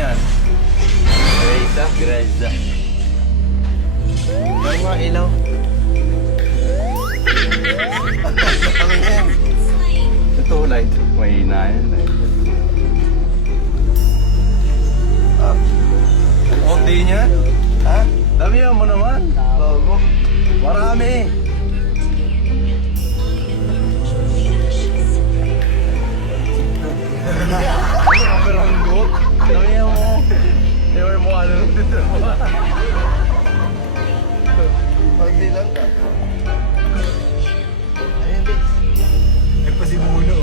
yan? Greza, Greza. May mga ilaw. Ano yan? Ito light. May yan. Konti niya? Ha? Damihan mo naman. Bago. Marami. Peranggot. Damihan mo. Ewan mo ano dito. Pagdi lang ka. Ayun, Bix. Nagpasimuno.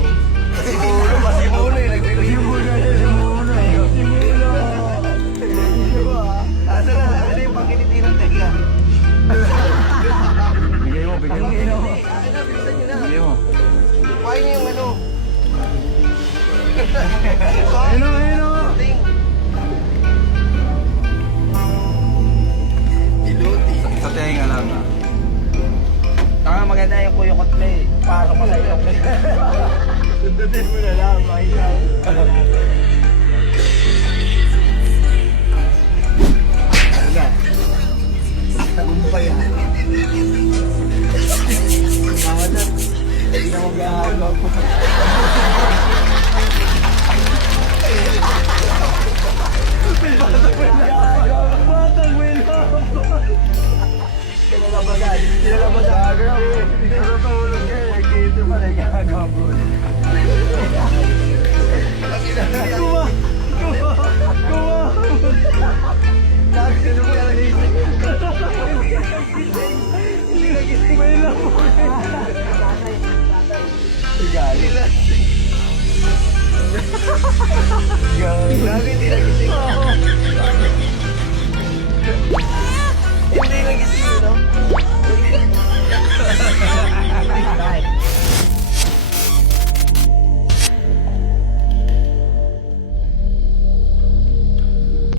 Pasimulo eh. Nagpasimulo eh. Asa na? Ano yung pangkiliti ng teka? Bigay mo. Bigay mo. Bigay mo. Kuhain niyo yung ano. Ayun o. Sa tenga lang ah. Tanga maganda yung Kuya Kotle. Para mo sa ilong. Sundutin mo na lang, mahiyaw. Tagumpay yan. Kumawala. Hindi na mag-ahagaw po. Batang Willow! Kinalabasan. Hindi na natulog kayo. Nagdito pa nag-ahagaw po.